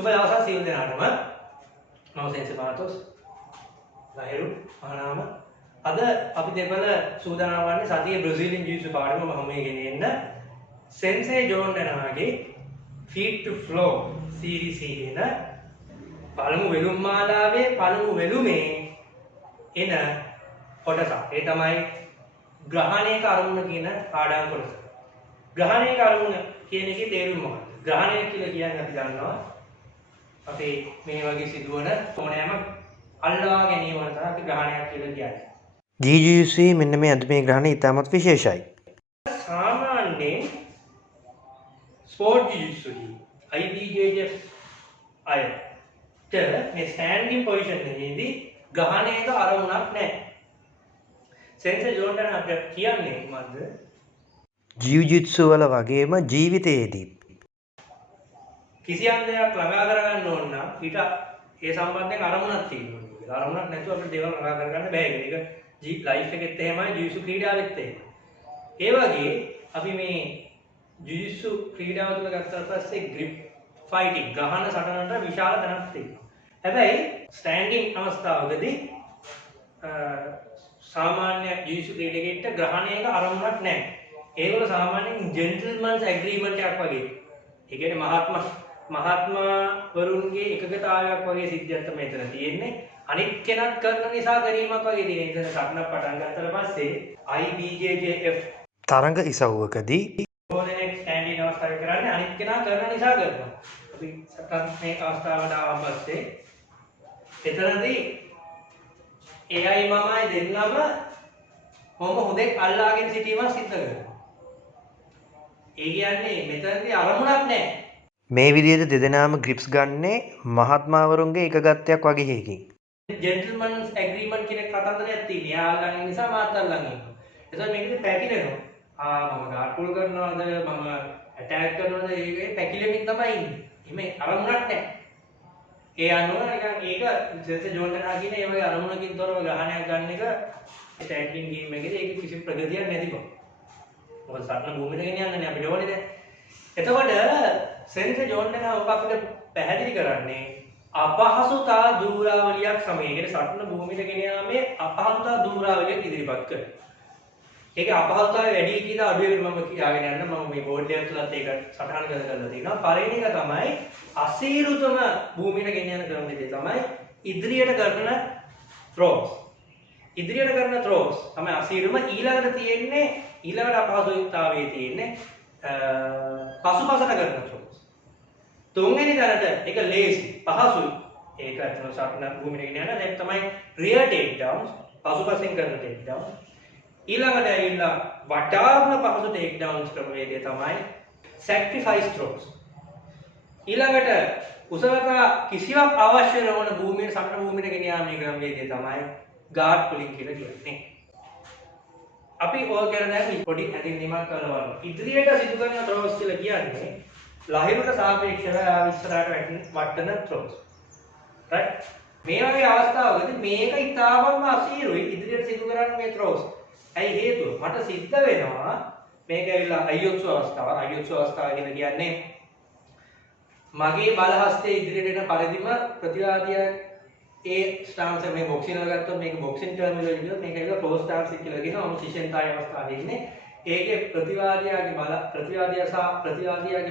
සුබ දවසක් සියලු දෙනාටම. මම සෙන්සර් මාතොස් ලහිරු මහානාම. අද අපි දෙපළ සූදානම් වන්නේ සතියේ බ්‍රසීලියන් ජිu-ජිත්සු පාඩම මම මේ ගෙනියන්න. සෙන්සේ ජෝන් ඩනාගේ feet to floor series එකේන පළමු වෙලුම් මාලාවේ පළමු වෙලුමේ එන කොටස. ඒ තමයි ග්‍රහණයක අරමුණ කියන පාඩම් කොටස. ග්‍රහණයක අරමුණ කියන එකේ තේරුම මොකක්ද? ග්‍රහණය කියලා කියන්නේ අපි දන්නවා අපේ මේ වගේ සිදුවන ඕනෑම අල්ලා ගැනීමකට තමයි අපි ග්‍රහණයක් කියලා කියන්නේ. GGUC මෙන්න මේ අද මේ ග්‍රහණය ඉතාමත් විශේෂයි. සාමාන්‍යයෙන් ස්පෝර්ට් ජිu-ජිත්සු IBJJF අයට මේ ස්ටෑන්ඩින් පොසිෂන් එකේදී ග්‍රහණයක අරමුණක් නැහැ. සෙන්සර් ජෝන් ඩන අපිට කියන්නේ මොකද්ද? GGUC වල වගේම ජීවිතයේදී කිසියම් දෙයක් ළඟා කරගන්න ඕන නම් ඊට ඒ සම්බන්ධයෙන් අරමුණක් තියෙන්න ඕනේ. අරමුණක් නැතුව අපිට දේවල් ළඟා කරගන්න බෑ. ඒක ලයිෆ් එකෙත් එහෙමයි, ජිu-ජිත්සු ක්‍රීඩාවෙත් එහෙමයි. ඒ වගේ අපි මේ ජිu-ජිත්සු ක්‍රීඩාව තුළ ගත්තාට පස්සේ grip fighting ගහන සටනට විශාල තැනක් තියෙනවා. හැබැයි ස්ටෑන්ඩින් අවස්ථාවකදී සාමාන්‍ය ජිu-ජිත්සු ක්‍රීඩකයෙක්ට ග්‍රහණයක අරමුණක් නැහැ. ඒගොල්ලෝ සාමාන්‍යයෙන් ජෙන්ටල්මන්ස් ඇග්‍රීමන්ට් එකක් වගේ. ඒ කියන්නේ මහත්මා වරුන්ගේ එකගතාවයක් වගේ සිද්ධියක් තමයි එතන තියෙන්නේ. අනිත් කෙනක් කරන නිසා ගැනීමක් වගේ තියෙන. ඉතින් සටනක් පටන් ගන්නතර පස්සේ IBJJF තරඟ ඉසව්වකදී ඕනෙක් ස්ටෑන්ඩින් අවස්ථාවේ කරන්නේ අනිත් කෙනා කරන නිසා කරනවා. අපි සටන් මේ අවස්ථාවට ආවන් පස්සේ එතනදී එයයි මමයි දෙන්නම හොඳෙක් අල්ලාගෙන සිටීමක් සිද්ධ කරනවා. ඒ කියන්නේ මෙතනදී අරමුණක් නැහැ. මේ විදිහට දෙදෙනාම ග්‍රිප්ස් ගන්නේ මහත්මාවරුන්ගේ එකගත්තයක් වගේ හේකින්. ජෙන්ටල්මන්ස් ඇග්‍රීමන්ට් කියන කතන්දරයක් තියෙනවා. එයා අල්ලගෙන නිසා මාත් අල්ලන් ඉන්නවා. එතකොට මේකෙදි පැකිලෙනවා. මම ගාඩ් පුල් කරනවාද මම ඇටැක් කරනවාද ඒකේ පැකිලෙමින් තමයි ඉන්නේ. එමේ අරමුණක් නැහැ. ඒ අනුව නිකන් ඒක සෙන්සර් ජෝන් ඩනා කියන ඒ වගේ අරමුණකින් තොරව ග්‍රහණයක් ගන්න එක ස්ටෑන්ඩින් ගේම් එකේදී ඒක කිසි ප්‍රගතියක් නැති බව. මොකද සටන භූමියට ගෙනියන්නනේ අපිට ඕනේ දැන්. එතකොට සෙන්සර් ජෝන් ඩනා ඔක අපිට පැහැදිලි කරන්නේ අපහසුතා දූරාවලියක් සමග. ඒ සටන භූමියට ගෙන යාමේ අපහසුතා දූරාවලියක් ඉදිරිපත් කරනවා. ඒක අපහසුතාවය වැඩි කියලා අඩුවෙන් මම කියාගෙන යන්න මම මේ බෝඩ් එක තුලත් ඒක සටහන් කරලා තියෙනවා. පළවෙනි එක තමයි අසීරුතම භූමියට ගෙන යන ක්‍රම දෙකේ තමයි ඉදිරියට කරන throws. ඉදිරියට කරන throws තමයි අසීරුම. ඊළඟට තියෙන්නේ ඊළඟට අපහසුතාවයේ තියෙන්නේ පසුපසට කරන throws. තුන්වෙනි තැනට ඒක ලේසි පහසුයි. ඒක අතන සටන භූමියට ගෙන යන දැන් තමයි rear take downs පසුපසෙන් කරන take downs. ඊළඟට ඇවිල්ලා වඩාත්ම පහසු ටේක් ඩවුන්ස් ක්‍රමවේදය තමයි සැක්‍රිෆයිස් throws. ඊළඟට උසවතා කිසිවක් අවශ්‍ය නොවන භූමියට සටන භූමියට ගෙන යාමේ ක්‍රමවේදය තමයි ගාඩ් පුලින් කියලා කියන්නේ. අපි ඕක ගැන දැන් පොඩි ඇදින්දීමක් කරනවා. ඉදිරියට සිදු කරන throws කියලා කියන්නේ ලහිරුට සාපේක්ෂව ඉස්සරහට වටන throws. right? මේ වගේ අවස්ථාවකදී මේක ඉතාමත්ම අසීරුයි ඉදිරියට සිදු කරන්න මේ throws. ඇයි හේතුව? මට සිද්ධ වෙනවා මේක ඇවිල්ලා අයියොත්සු අවස්ථාව. අයියොත්සු අවස්ථාව කියන්නේ මගේ බලහස්තයේ ඉදිරියට එන පරිදිම ප්‍රතිවාදියා ඒ ස්ටාන්ස් එක මේ බොක්සින් වල ගත්තොත් මේක බොක්සින් ටර්මිනොලොජි කියනවා. මේක ඇවිල්ලා ක්ලෝස් ස්ටාන්ස් එක කියලා කියනවා. මම ශිෂ්‍යන්තාවේ අවස්ථාවේ ඉන්නේ. ඒකේ ප්‍රතිවාදියාගේ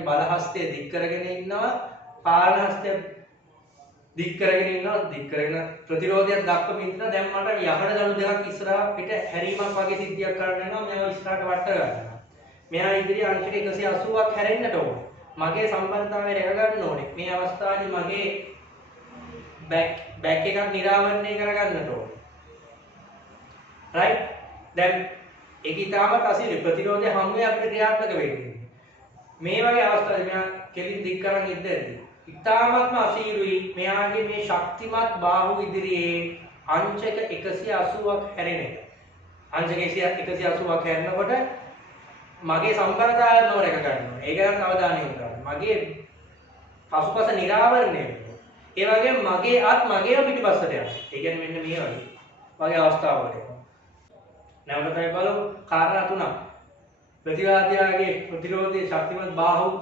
බලහස්තය දික් කරගෙන ඉන්නවා. පාලන හස්තය දික් කරගෙන ඉන්නවා. දික් කරගෙන ප්‍රතිරෝධයක් දක්වමින් ඉන්නවා. දැන් මට යකඩ දණු දෙකක් ඉස්සරහා පිට හැරීමක් වගේ සිද්ධියක් කරන්න වෙනවා. මෙයා ඉස්සරහට වට ගන්නවා. මෙයා ඉදිරිය අංශක 180ක් හැරෙන්නට ඕනේ. මගේ සම්බන්ධතාවය රැක ගන්න ඕනේ. මේ අවස්ථාවේදී මගේ බෑක් එකක් නිරාවරණය කරගන්නට ඕනේ. right? දැන් ඒක ඊටමත් අසීරු ප්‍රතිරෝධය හැමෝම අපිට ක්‍රියාත්මක වෙන්නේ. මේ වගේ අවස්ථාවලදී මෙයා කෙලින් දික් කරන් ඉද්දදී ඉතාමත්ම අසීරුයි මෙයාගේ මේ ශක්තිමත් බාහුව ඉදිරියේ අංශක 180ක් හැරෙන එක. අංශක 180ක් හැරෙනකොට මගේ සම්බරතාවය නොරක ගන්නවා. ඒක ගැන අවධානය යොමු කරන්න. මගේ පසුපස නිරාවරණය වෙනවා. ඒ වගේම මගේ අත් මගේම පිටිපස්සට යනවා. ඒ කියන්නේ මෙන්න මේ වගේ අවස්ථාවකට එනවා. නැවත තමයි බලමු කාරණා තුනක්. ප්‍රතිවාදියාගේ ප්‍රතිරෝධයේ ශක්තිමත් බාහුව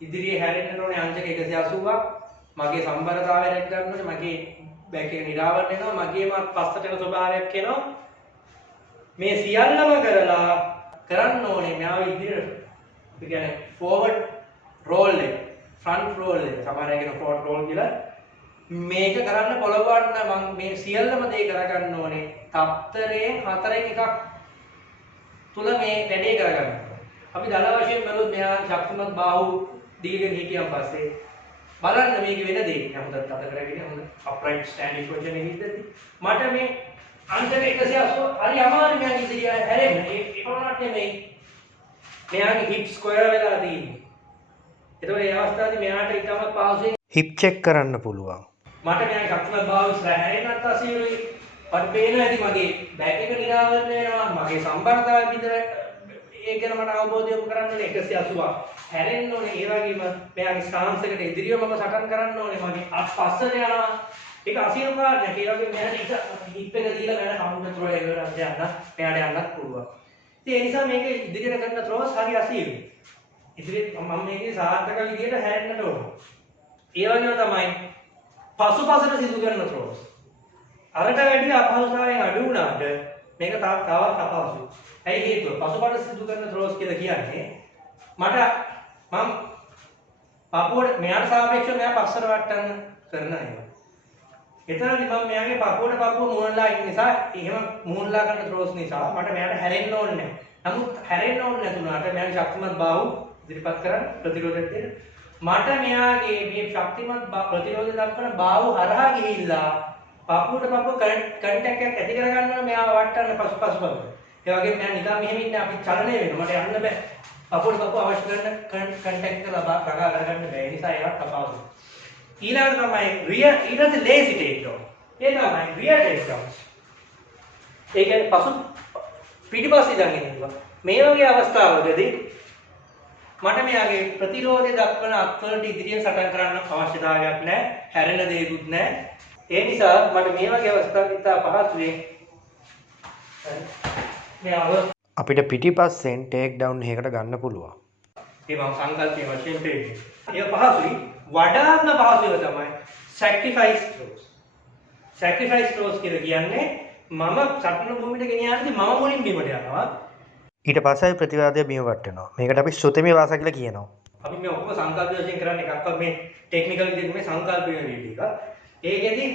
ඉදිරියේ හැරෙන්න ඕනේ අංශක 180ක්. මගේ සම්බරතාවය රැක ගන්න ඕනේ. මගේ බෑක් එක නිරාවරණය වෙනවා. මගේම පස්සට යන ස්වභාවයක් එනවා. මේ සියල්ලම කරලා කරන්න ඕනේ මෙයාව ඉදිරියට. ඒ කියන්නේ ෆෝවර්ඩ් රෝල් එක, ෆ්‍රන්ට් රෝල් එක. සමහර අය කියන ෆෝවර්ඩ් රෝල් කියලා. මේක කරන්න පොළවන්න මම මේ සියල්ලම දේ කරගන්න ඕනේ. තප්තරයෙන් 4න් එකක් තුල මේ වැඩේ කරගන්න. අපි දල වශයෙන් බලුත් මෙයා ශක්තිමත් බාහුව දීගෙන හිටියන් පස්සේ බලන්න මේක වෙන දේ. හොඳට අත කරගෙන හොඳ අප්‍රයිට් ස්ටෑන්ඩින් පොසිෂන් එකේ ඉඳද්දි මට මේ අන්තර 180 හරි අමාරු මෙයා ඉතිරිය හැරෙන්න. ඒ පොරණට නෙමෙයි. මෙයාගේ හිප් ස්ක්වයර් වෙලා තියෙන්නේ. ඒතකොට මේ අවස්ථාවේදී මෙයාට ඊටම පහසුවෙන් හිප් චෙක් කරන්න පුළුවන්. මට මෙයාගේ ශක්තිමත් බාහුව ඉස්සරහ හැරෙන්නත් අසීරුයි. මට පේනවා ඇති මගේ බෑක් එක නිරාවරණය වෙනවා. මගේ සම්බරතාවය විතර ඒක ගැන මට අවබෝධය යොමු කරන්න ඕනේ 180ක් හැරෙන්න ඕනේ. ඒ වගේම මෙයාගේ ස්ටාන්ස් එකට ඉදිරියම මම සටන් කරන්න ඕනේ. මගේ අත් පස්සට යනවා. ඒක අසීරු කාරණයක්. ඒ වගේ මෙයාට හිප් එක දීලා මෙයාට කවුන්ටර් ත්‍රෝ එක කරන්න මෙයාට යන්නත් පුළුවන්. ඉතින් ඒ නිසා මේක ඉදිරියට කරන ත්‍රෝස් හරි අසීරුයි. ඉදිරියට මම මේකේ සාර්ථක විදියට හැරෙන්නට ඕන. ඒ වගේම තමයි පසුපසට සිදු කරන ත්‍රෝස්. අරට වැඩි අපහසුතාවයෙන් අඩු වුණාට මේක තවත් අපහසුයි. ඇයි හේතුව? පසුපස සිදු කරන ත්‍රෝස් කියලා කියන්නේ මම පපුවට මෙයාට සාපේක්ෂව මෙයා පස්සට වට්ටන්න කරන ඒවා. එතනදී මම මෙයාගේ පපුවට පපුව මූණලා ඉන්න නිසා එහෙම මූණලා ගන්න ත්‍රෝස් නිසා මට මෙයාට හැරෙන්න ඕනේ නැහැ. නමුත් හැරෙන්න ඕනේ නැතුණාට මෙයාගේ ශක්තිමත් බාහුව ඉදිරිපත් කරන්න ප්‍රතිරෝධයක් දෙන්න. මට මෙයාගේ මේ ශක්තිමත් ප්‍රතිරෝධය දක්වන බාහුව හරහා ගිහිල්ලා පපුවට පපුව කන්ටැක්ට් එකක් ඇති කරගන්න ඕනේ මෙයාව වට්ටන්න පසුපස. ඒ වගේම මම නිකන් මෙහෙම ඉන්න අපි චලනය වෙනවා. මට යන්න බෑ. පපුවට පපුව අවශ්‍ය කරන කන්ටැක්ට් එක ලබා කරගන්න බෑ. ඒ නිසා ඒවත් අපහසුයි. ඊළඟට තමයි ඊට ලේසි ටේක් ඩවුන්. ඒ තමයි රියර් ටේක් ඩවුන්. ඒ කියන්නේ පසු පිටිපස්සේ ඉඳන් ඉන්නවා. මේ වගේ අවස්ථාවකදී මට මෙයාගේ ප්‍රතිරෝධය දක්වන අත්වලට ඉදිරියෙන් සටන් කරන්න අවශ්‍යතාවයක් නැහැ. හැරෙන දෙයක්වත් නැහැ. ඒ නිසා මට මේ වගේ අවස්ථාවක ඉතා පහසුවෙන් අපිට පිටිපස්සෙන් ටේක් ඩවුන් එකකට ගන්න පුළුවන්. ඒ මම සංකල්පයේ වශයෙන් පෙන්නන්නේ. ඒක පහසුයි. වඩාත්ම පහසුව තමයි sacrifice throws. sacrifice throws කියලා කියන්නේ මම සටන භූමියට ගෙනියන්නේ මම මුලින් බිමට යනවා. ඊට පස්සේ ප්‍රතිවාදය බිම වටනවා. මේකට අපි ශ්‍රුතමේ වාස කියලා කියනවා. අපි මේ ඔක්කොම සංකල්ප වශයෙන් කරන්නේ එකක්වත් මේ ටෙක්නිකල් විදිහට මේ සංකල්ප වෙන විදිහ එක. ඒකෙදි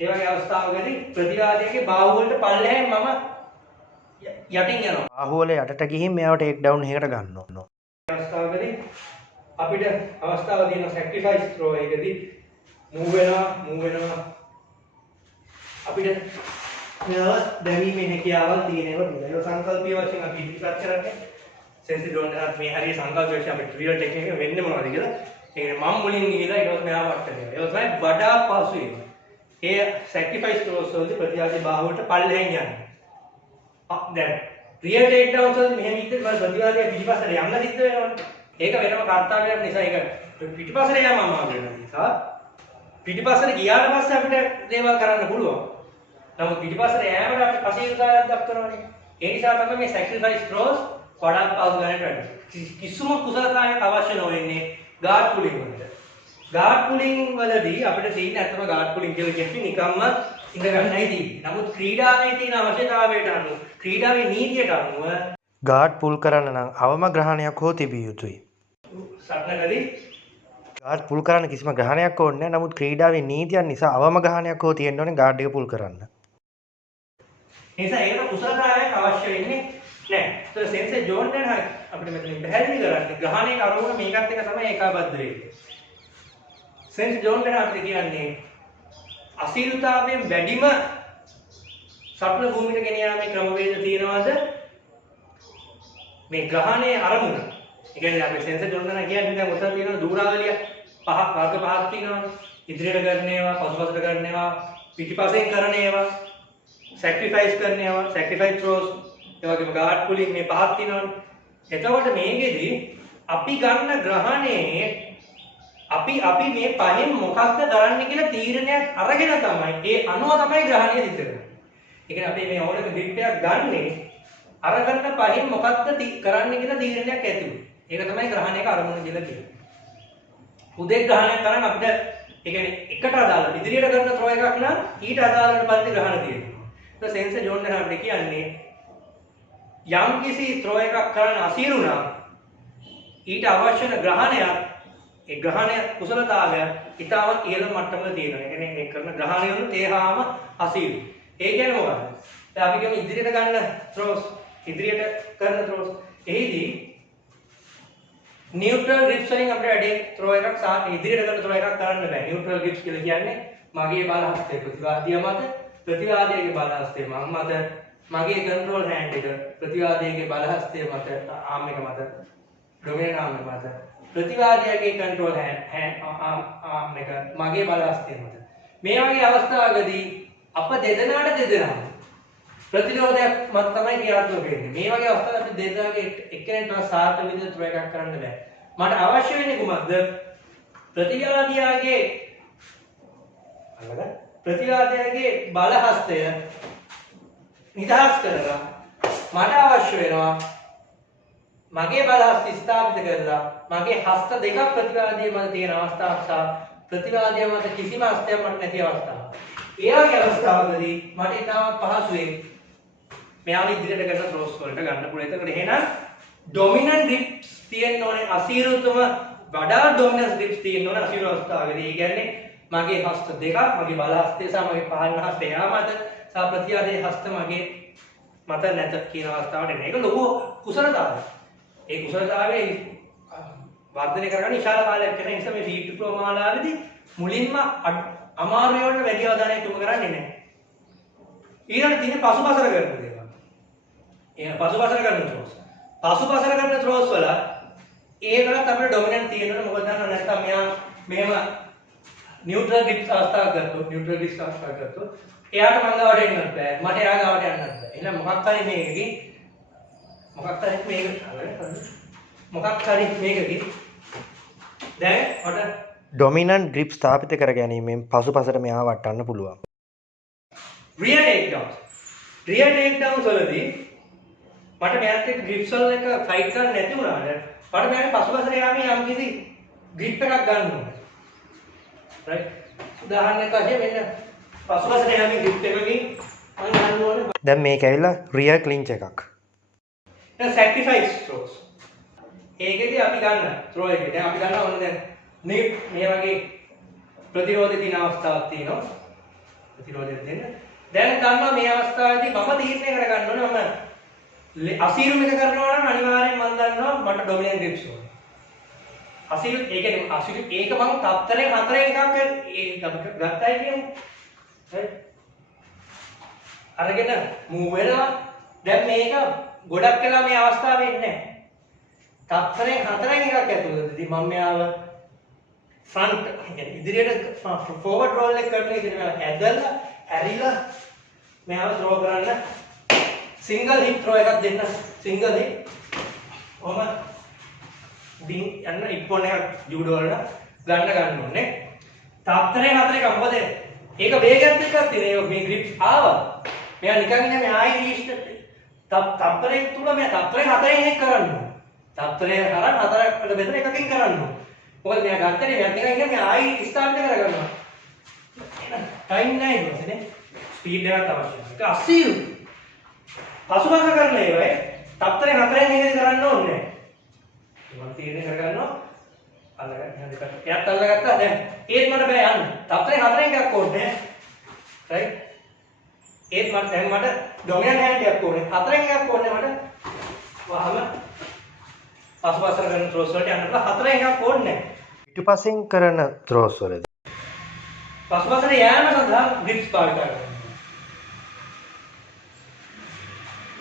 ඒ වගේ අවස්ථාවකදී ප්‍රතිවාදයේ බාහුව වලට පල්ලෙහෙන් මම යටින් යනවා. බාහුව වල යටට ගිහින් මෙයාව ටේක් ඩවුන් එකකට ගන්න ඕන. අවස්ථාවකදී අපිට අවස්ථාව දෙන සැක්‍රිෆයිස් ත්‍රෝ එකදී මූව් වෙනවා අපිට මෙයාව දැමීමේ හැකියාවක් තියෙනවා නේද? ඒක සංකල්පීය වශයෙන් අපි ඉදිරිපත් කරන්නේ සෙන්සි ඩෝන්ට් මේ හරිය සංකල්ප වශයෙන් අපිට රියල් ටෙක්නික් එක වෙන්නේ මොනවද කියලා. ඒ කියන්නේ මම මුලින් ගිහලා ඊට පස්සේ මෙයාව වට්ටනවා. ඒක තමයි වඩා පහසුයි. ඒ සැක්‍රිෆයිස් ත්‍රෝස් වලදී ප්‍රතිවාදී බාහුවට පල්ලෙහෙන් යන්නේ. දැන් රියල් ටේක් ඩවුන්ස් වලදී මෙහෙම ඉද්දි මම ප්‍රතිවාදියා පිටිපස්සට යන්න සිද්ධ වෙනවනේ. ඒක වෙනම කාර්යයක් නිසා ඒක පිටිපස්සට යෑම අමාරු වෙන නිසා පිටිපස්සට ගියාට පස්සේ අපිට දේවල් කරන්න පුළුවන්. නමුත් පිටිපස්සට යෑමට අපිට පසීරුදායක් දක්වනවානේ. ඒ නිසා තමයි මේ sacrifice throws වඩාත් පහසු ගන්නට වෙන්නේ. කිසිම කුසලතාවයක් අවශ්‍ය නොවෙන්නේ guard pulling වලට. guard pulling වලදී අපිට තියෙන අතම guard pulling කියලා කියන්නේ නිකම්ම ඉඳ ගන්නයි තියෙන්නේ. නමුත් ක්‍රීඩාවේ තියෙන අවශ්‍යතාවයට අනුව ක්‍රීඩාවේ නීතියට අනුව ගාඩ් පුල් කරන්න නම් අවම ග්‍රහණයක් හෝ තිබිය යුතුයි. සටනකදී ගාඩ් පුල් කරන්න කිසිම ග්‍රහණයක් ඕනේ නැහැ. නමුත් ක්‍රීඩාවේ නීතියන් නිසා අවම ග්‍රහණයක් හෝ තියෙන්න ඕනේ ගාඩ් එක පුල් කරන්න. ඒ නිසා ඒකට කුසලතාවයක් අවශ්‍ය වෙන්නේ නැහැ. ඒතර සෙන්සර් ජෝන් ගැන අපිට මෙතනින් පැහැදිලි කරන්නේ ග්‍රහණයක අරමුණ මේකත් එක තමයි ඒකාබද්ධ වෙන්නේ. සෙන්සර් ජෝන් ගැන අපිට කියන්නේ අසීරුතාවයෙන් වැඩිම සටන භූමියට ගෙන යාමේ ක්‍රමවේද තියෙනවද? මේ ග්‍රහණයේ අරමුණ. ඒ කියන්නේ අපි සෙන්සර් ජෝන් ගැන කියන්නේ දැන් උතන තියෙන දූරාවලිය පහක් වර්ග පහක් තියෙනවානේ. ඉදිරියට කරන ඒවා, පසුපසට කරන ඒවා, පිටිපසෙන් කරන ඒවා, sacrifice කරන ඒවා, sacrifice throws, ඒ වගේම guard pulling මේ පහක් තියෙනවානේ. එතකොට මේකෙදි අපි ගන්න ග්‍රහණයේ අපි මේ පහෙන් මොකක්ද කරන්න කියලා තීරණයක් අරගෙන තමයි ඒ අනුව තමයි ග්‍රහණය සිද්ධ කරන්නේ. ඒ කියන්නේ අපි මේ ඕනම grip එකක් ගන්නේ අරගන්න පහින් මොකක්ද කරන්න කියලා තීරණයක් ඇතුළු. ඒක තමයි ග්‍රහණයක අරමුණ කියලා කියන්නේ. උදේ ග්‍රහණයක් කරන් අපිට ඒ කියන්නේ එකට අදාළ ඉදිරියට කරන throw එකක් නම් ඊට අදාළ වෙන පරිදි ග්‍රහණ තියෙනවා. ඒක සෙන්සර් ජෝන් එකකට කියන්නේ යම් කිසි throw එකක් කරන්න අසීරු නම් ඊට අවශ්‍ය වෙන ග්‍රහණයක් ඒ ග්‍රහණය කුසලතාවය ඊටවත් ඉහළ මට්ටමක තියෙනවා. ඒ කියන්නේ මේ කරන ග්‍රහණය වල තේහාම අසීරු. ඒ කියන්නේ මොකක්ද? දැන් අපි කියමු ඉදිරියට ගන්න throws ඉදිරියට කරන throws එහිදී නියුට්‍රල් ග්‍රිප්ස් වලින් අපිට වැඩි throw එකක් සහ ඉදිරියට කරන throw එකක් කරන්න බෑ. නියුට්‍රල් ග්‍රිප්ස් කියලා කියන්නේ මගේ බල හස්තය ප්‍රතිවාදියා මත ප්‍රතිවාදියාගේ බල හස්තය මම මත මගේ කන්ට්‍රෝල් හෑන්ඩ් එක ප්‍රතිවාදියාගේ බල හස්තය මත ආම් එක මත ඩොමිනන්ට් ආම් එක මත ප්‍රතිවාදියාගේ කන්ට්‍රෝල් හෑන්ඩ් ආම් එක මගේ බල හස්තය මත මේ වගේ අවස්ථාවකදී අප දෙදෙනාට දෙදෙනා ප්‍රතිරෝධයක් මත තමයි ක්‍රියාත්මක වෙන්නේ. මේ වගේ අවස්ථාවක අපි දෙදෙනාගේ එක්කෙනෙක්ට සාර්ථක විදිහට throw එකක් කරන්න බෑ. මට අවශ්‍ය වෙන්නේ කුමක්ද? ප්‍රතිවාදියාගේ බල හස්තය නිදහස් කරලා මට අවශ්‍ය වෙනවා මගේ බල හස්ත ස්ථාපිත කරලා මගේ හස්ත දෙකක් ප්‍රතිවාදියේ මත තියෙන අවස්ථාවක් සහ ප්‍රතිවාදියා මත කිසිම හස්තයක් මට නැති අවස්ථාවක්. ඒ වගේ අවස්ථාවකදී මට ඉතාමත් පහසුවෙන් මෙයාව ඉදිරියට කරන throws වලට ගන්න පුළුවන්. එතකොට එහෙනම් dominant grips තියෙන්න ඕනේ අසීරුතම වඩා dominant grips තියෙන්න ඕනේ අසීරු අවස්ථාවකදී. ඒ කියන්නේ මගේ හස්ත දෙකක් මගේ බල හස්තය සහ මගේ පාලන හස්තය යා මත සහ ප්‍රතිවාදී හස්ත මගේ මත නැත කියන අවස්ථාවට එන. ඒක ලොකු කුසලතාවයක්. ඒ කුසලතාවයේ වර්ධනය කරගන්න විශාල කාලයක් යන නිසා මේ ෆීඩ් ෆ්ලෝ මාලාවේදී මුලින්ම අමාරු වේවන වැඩි අවධානයක් යොමු කරන්නේ නැහැ. ඊළඟට තියෙන පසුපසර කරන දේවල්. ඒ පසුපසර කරන throws. පසුපසර කරන throws වල ඒකට අපිට ඩොමිනන්ට් තියෙනවා. මොකද දන්නව නැත්නම් මෙයා මෙහෙම නියුට්‍රල් ග්‍රිප්ස් අවස්ථාවක් ගත්තොත් නියුට්‍රල් ග්‍රිප්ස් අවස්ථාවක් ගත්තොත් එයාට මං ගාවට එන්නත් බෑ. මට එයා ගාවට යන්නත් බෑ. එහෙනම් මොකක් හරි මේකකින් දැන් මට ඩොමිනන්ට් ග්‍රිප් ස්ථාපිත කර ගැනීමෙන් පසුපසට මෙහා වටන්න පුළුවන්. රියර් ටේක්ඩවුන්ස් වලදී මට මෙයාත් එක්ක ග්‍රිප්ස් වල එක ෆයිට් කරන්න නැති වුණාට මට මෙයාගේ පසුපසට යාමේ යම් කිසි ග්‍රිප් එකක් ගන්න ඕනේ. රයිට්. උදාහරණයක් වශයෙන් මෙන්න පසුපසට යාමේ ග්‍රිප් එකකින් මම ගන්න ඕනේ. දැන් මේක ඇවිල්ලා රියර් ක්ලින්ච් එකක්. දැන් සැක්‍රිෆයිස් throws. ඒකෙදි අපි ගන්න throw එකේ දැන් අපි ගන්නවා ඔන්න දැන් මේ වගේ ප්‍රතිරෝධය තියෙන අවස්ථාවක් තියෙනවා. ප්‍රතිරෝධය දෙන්න. දැන් ගන්නවා මේ අවස්ථාවේදී මම තීරණය කරගන්න ඕනේ මම අසීරු එක කරනවා නම් අනිවාර්යෙන් මම දන්නවා මට ඩොමිනන්ට් ග්‍රිප්ස් ඕනේ. අසීරු ඒ කියන්නේ අසීරු ඒක මම තත්තරෙන් හතරෙන් එකක් ගත්තයි කියමු. හරි. අරගෙන මූව් වෙනවා. දැන් මේක ගොඩක් වෙලා මේ අවස්ථාවේ ඉන්නේ නැහැ. තත්තරෙන් හතරෙන් එකක් ඇතුළතදී මම මෙයාව ෆ්‍රන්ට් يعني ඉදිරියට ෆෝවර්ඩ් රෝල් එක කරන ඉතින් මම ඇදලා ඇරිලා මෙයාව throw කරන්න සිංගල් හිප් throw එකක් දෙන්න සිංගල් හිප් ඔහම ඩින් යන්න ඉක්කොන එකක් ජූඩෝ වල ගන්න ඕනේ තත්තරේ හතරේ මොකද ඒක වේගයත් එක්ක තියෙන මේ ග්‍රිප් ආවා මෙයා නිකන් ඉන්නේ මේ ආයි රීස්ට් තත්තරේ තුල මේ තත්තරේ හතරෙන් එක කරන්න ඕනේ තත්තරේ හරන් හතරකට බෙදලා එකකින් කරන්න ඕනේ මොකද මෙයා ගත්තනේ මෙයා නිකන් ඉන්නේ මේ ආයි ස්ටාර්ට් එක කරගන්නවා ටයිම් නැහැ ඉන්නේ ස්පීඩ් එකක් අවශ්‍යයි ඒක අසීරු පසුපස කරන ඒවායි තත්තරේ හතරෙන් එකකින් කරන්න ඕනේ මම තීරණය කරගන්නවා අල්ලගන්න දෙකට එයාත් අල්ලගත්තා දැන් ඒත් මට බෑ යන්න තත්තරේ හතරෙන් එකක් ඕනේ රයිට් ඒත් මට දැන් මට ඩොමිනන්ට් හෑන්ඩ් එකක් ඕනේ හතරෙන් එකක් ඕනේ මට වහම පසුපස කරන throws වලට යන්න පුළුවන් හතරෙන් එකක් ඕනේ පිටුපසින් කරන throws වලදී පසුපසට යෑම සඳහා ග්‍රිප්ස් පාවිච්චි කරනවා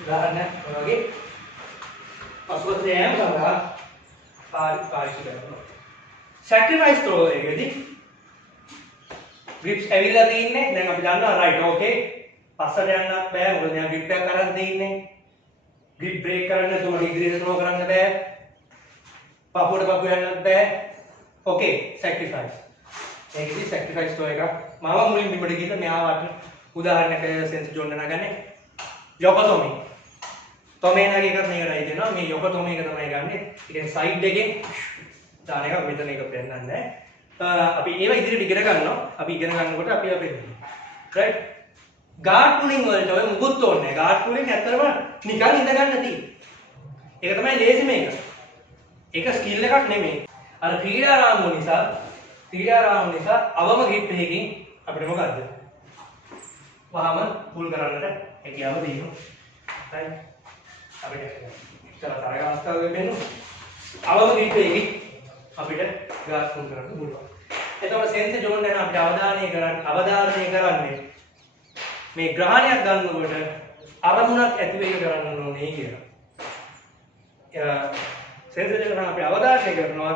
උදාහරණයක් වගේ පසුපසට යෑම සඳහා පාවිච්චි කරනවා සැක්‍රිෆයිස් throw එකේදී ග්‍රිප්ස් ඇවිල්ලා තින්නේ දැන් අපි දන්නවා රයිට් ඕකේ පස්සට යන්නත් බෑ මොකද දැන් ග්‍රිප් එකක් අරන් තින්නේ ග්‍රිප් බ්‍රේක් කරන්න නැතුව මට ඉදිරියට throw කරන්න බෑ පපුවට පපුව යන්නත් බෑ ඕකේ සැක්‍රිෆයිස් ඒකෙදි සැක්‍රිෆයිස් throw එකක් මම මුලින් බිමට ගිහින් මෙහා වටන උදාහරණයක් සෙන්සර් ජෝන් නගන්නේ යොකතොමි තොමේනාගේ එකක් මේකටයි දෙනවා මේ යොකතොමි එක තමයි ගන්නෙ ඉතින් සයිඩ් එකෙන් දාන එක මෙතන එක පෙන්නන්නේ අපි ඒවා ඉදිරියට ඉගෙන ගන්නවා. අපි ඉගෙන ගන්නකොට අපි අපේ right guard pulling වලට ඔය මුකුත් ඕනේ නැහැ. guard pulling ඇත්තටම නිකන් ඉඳ ගන්න තියෙන්නේ. ඒක තමයි ලේසි මේක. ඒක ස්කිල් එකක් නෙමෙයි. අර ක්‍රීඩාරාමුව නිසා අවම grip එකකින් අපිට මොකද්ද? වහම පුල් කරන්නට හැකියාව දෙනවා. right අපිට ඉතල තරග අවස්ථාවක වෙන්නේ අවම grip එකකින් අපිට ගාස් පුල් කරන්න පුළුවන්. එතකොට සෙන්සර් ජෝන් එක අපිට අවධාරණය කරන්නේ මේ ග්‍රහණයක් ගන්නකොට අරමුණක් ඇති වෙක කරන්න ඕනේ කියලා. සෙන්සර් එක නම් අපි අවධාරණය කරනවා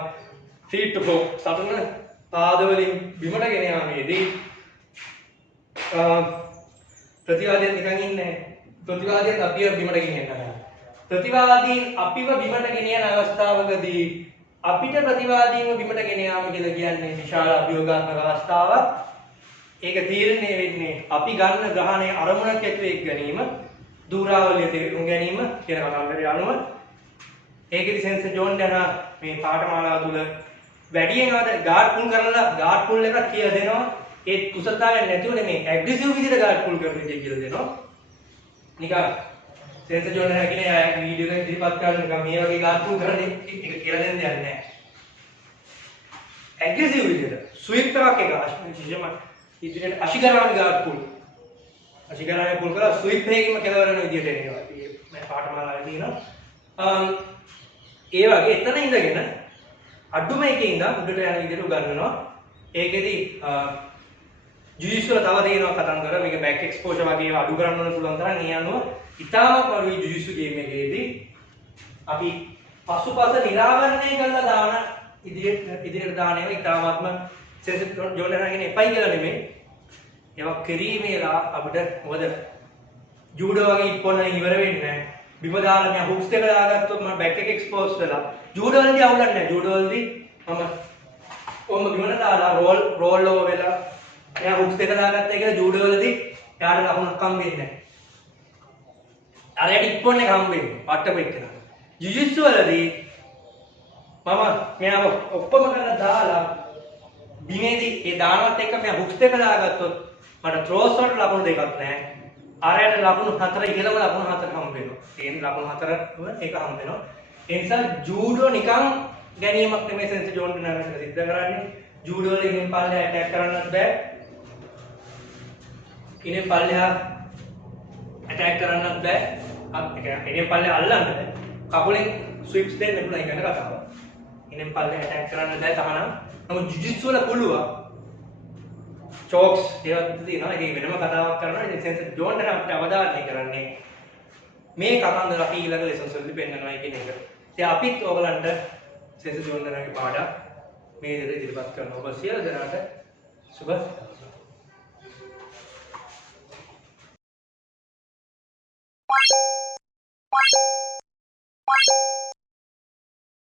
feet to floor සටන පාද වලින් බිමට ගෙන යාමේදී ප්‍රතිවාදයෙන් නිකන් ඉන්නේ ප්‍රතිවාදයෙන් අපිව බිමට ගෙනියන්න. ප්‍රතිවාදීන් අපිව බිමට ගෙනියන අවස්ථාවකදී අපිට ප්‍රතිවාදීන්ව බිමට ගෙන යාම කියලා කියන්නේ විශාල අභියෝගාත්මක අවස්ථාවක්. ඒක තීරණය වෙන්නේ අපි ගන්න ග්‍රහණයේ අරමුණක් ඇතුළේ එක් ගැනීම, දූරාවලිය තේරුම් ගැනීම කියන කතාවකට යනවා. ඒකෙදි සෙන්සර් ජෝන් යන මේ පාඨමාලාව තුළ වැඩියෙන් ගාඩ් පුල් කරලා ගාඩ් පුල් එකක් කියලා දෙනවා. ඒ කුසලතාවයක් නැතුව නෙමෙයි ඇග්‍රෙසිව් විදිහට ගාඩ් පුල් කරන විදිහ කියලා දෙනවා. නිකන් සෙන්සර් ජෝන් එක කියන්නේ ආයෙත් වීඩියෝ එකක් ඉදිරිපත් කරලා නිකන් මේ වගේ ගාඩ් පුල් කරන්නේ ඒක කියලා දෙන්න දෙයක් නැහැ. ඇග්‍රෙසිව් විදිහට ස්විප් එකක් එක විශේෂම ඉදිරියට අශිගරාමි ගාඩ් පුල්. අශිගරාමි පුල් කරලා ස්විප් එකකින්ම කෙලවර වෙන විදිහට එනවා. මේ පාඨමාලාවේ තියෙනවා. ඒ වගේ එතන ඉඳගෙන අඩුම එකේ ඉඳන් උඩට යන විදිහට උගන්වනවා. ඒකෙදි ජුජිත්සු වල තව තියෙනවා කතන්දර. මේක බෑක් එක්ස්පෝෂර් වගේ ඒවා අඩු කරන්න ඕන පුළුවන් තරම් ඒ අනුව ඉතාමත් වරුයි ජුජිත්සු ගේම් එකේදී අපි පසුපස නිරාවරණය කරලා දාන ඉදිරියට දාන ඒවා ඉතාමත්ම සෙන්සර් ජෝන් එකගෙන එපයි කියලා නෙමෙයි. ඒවා කිරීමේලා අපිට මොකද ජූඩෝ වගේ ඉක්කොන්න ඉවර වෙන්නේ නැහැ. බිම දාලා මම හුක්ස් දෙක දාගත්තොත් මම බෑක් එක එක්ස්පෝස් වෙලා ජූඩෝ වලදී අවුලක් නැහැ. ජූඩෝ වලදී මම ඔන්න බිමට දාලා රෝල් ඕවර් වෙලා මම හුක්ස් දෙක දාගත්තා කියලා ජූඩෝ වලදී යාට ලකුණක් හම් වෙන්නේ නැහැ. අරයට ඉක්කොන්න එක හම් වෙන්නේ පට්ටපෙ එක්කන. ජුජිත්සු වලදී මම මෙයාව ඔක්කොම කරලා දාලා බිමේදී ඒ දානවත් එක්ක මම හුක්ස් දෙක දාගත්තොත් මට ත්‍රෝස් වලට ලකුණු දෙකක් නැහැ. අරයට ලකුණු 4 ඉහළම ලකුණු 4 හම්බ වෙනවා. ඒ ලකුණු 4 ඒක හම්බ වෙනවා. ඒ නිසා ජූඩෝ නිකන් ගැනීමක් නෙමෙයි සෙන්සර් ජෝන් නරක සිද්ධ කරන්නේ. ජූඩෝ වල ඉන්නේ පල්ලෙහා ඇටැක් කරන්නත් බෑ. ඉන්නේ පල්ලෙහා ඇටැක් කරන්නත් බෑ. ඒ කියන්නේ ඉන්නේ පල්ලෙහා අල්ලන්න බෑ. කකුලෙන් ස්විප්ස් දෙන්න පුළුවන් කියන කතාව. ඉන්නේ පල්ලෙහා ඇටැක් කරන්න බෑ තහනම්. නමුත් ජුජිත්සු වල පුළුවන්. චෝක්ස් ඒවත් තියෙනවා. ඒක වෙනම කතාවක් කරනවා. ඉතින් සෙන්සර් ජෝන් එක අපිට අවධාරණය කරන්නේ මේ කතන්දර අපි ඊළඟ ලෙසන්ස් වලදී පෙන්නනවා කියන එක. ඉතින් අපිත් ඔයගලන්ට සෙන්සර් ජෝන් එකේ පාඩම් මේ විදිහට ඉදිරිපත් කරනවා. ඔබ සියලු දෙනාට සුබ